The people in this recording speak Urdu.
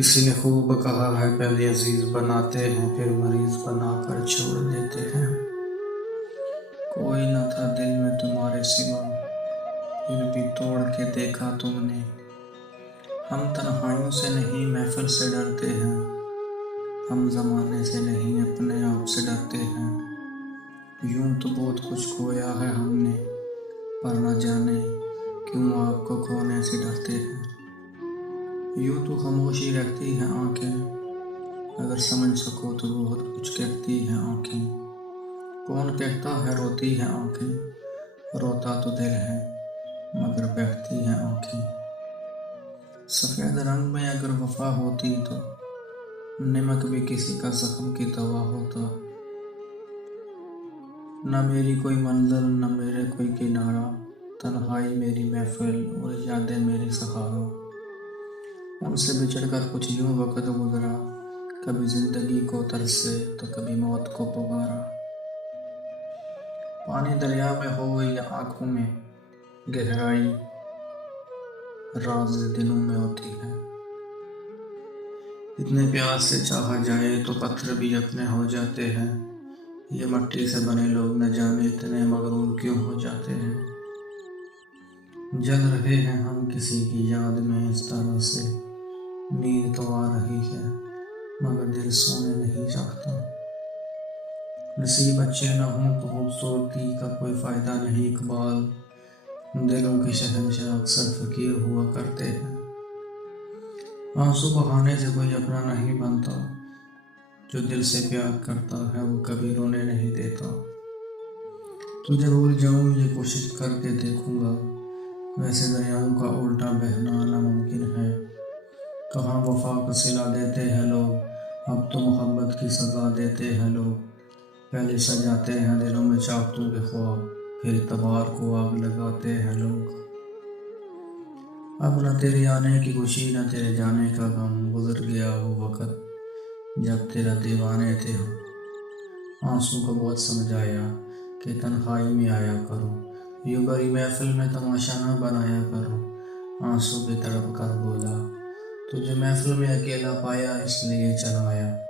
کسی نے خوب کہا ہے پہلے عزیز بناتے ہیں پھر مریض بنا کر چھوڑ دیتے ہیں۔ کوئی نہ تھا دل میں تمہارے سوا پھر بھی توڑ کے دیکھا تم نے۔ ہم تنہائیوں سے نہیں محفل سے ڈرتے ہیں، ہم زمانے سے نہیں اپنے آپ سے ڈرتے ہیں۔ یوں تو بہت کچھ کھویا ہے ہم نے، پر نہ جانے کیوں آپ کو کھونے سے ڈرتے ہیں۔ یوں تو خاموشی رکھتی ہیں آنکھیں، اگر سمجھ سکو تو بہت کچھ کہتی ہیں آنکھیں۔ کون کہتا ہے روتی ہیں آنکھیں، روتا تو دل ہے مگر بہتی ہیں آنکھیں۔ سفید رنگ میں اگر وفا ہوتی تو نمک بھی کسی کا زخم کی دوا ہوتا۔ نہ میری کوئی منزل نہ میرے کوئی کنارہ، تنہائی میری محفل اور یادیں میری سہارا۔ ان سے بچھڑ کر کچھ یوں وقت گزرا، کبھی زندگی کو ترسے تو کبھی موت کو پکارا۔ پانی دریا میں ہو یا آنکھوں میں، گہرائی راز دلوں میں ہوتی ہے۔ اتنے پیار سے چاہا جائے تو پتھر بھی اپنے ہو جاتے ہیں۔ یہ مٹی سے بنے لوگ نہ جانے اتنے مغرور کیوں ہو جاتے ہیں۔ جل رہے ہیں ہم کسی کی یاد میں اس طرح سے، نیند تو آ رہی ہے مگر دل سونے نہیں چاہتا۔ نصیب اچھے نہ ہوں تو خوبصورتی کا کوئی فائدہ نہیں اقبال، دلوں کے شہنشاہ اکثر فقیر ہوا کرتے ہیں۔ آنسو بہانے سے کوئی اپنا نہیں بنتا، جو دل سے پیار کرتا ہے وہ کبھی رونے نہیں دیتا۔ تجھے بھول جاؤں یہ کوشش کر کے دیکھوں گا، ویسے دریاؤں کا الٹا بہنا ناممکن ہے۔ کہاں وفا کا صلہ دیتے ہیں لوگ، اب تو محبت کی سزا دیتے ہیں لوگ۔ پہلے سجاتے ہیں دلوں میں چاہتوں کے خواب، پھر اعتبار کو آگ لگاتے ہیں لوگ۔ اب نہ تیرے آنے کی خوشی نہ تیرے جانے کا غم، گزر گیا وہ وقت جب تیرا دیوانے تھے ہم۔ آنسوں کو بہت سمجھایا کہ تنہائی میں آیا کرو، یوں بڑی محفل میں تماشا نہ بنایا کرو۔ آنسو بھی تڑپ کر بولا، تجھے محفل میں اکیلا پایا اس لیے چلا آیا۔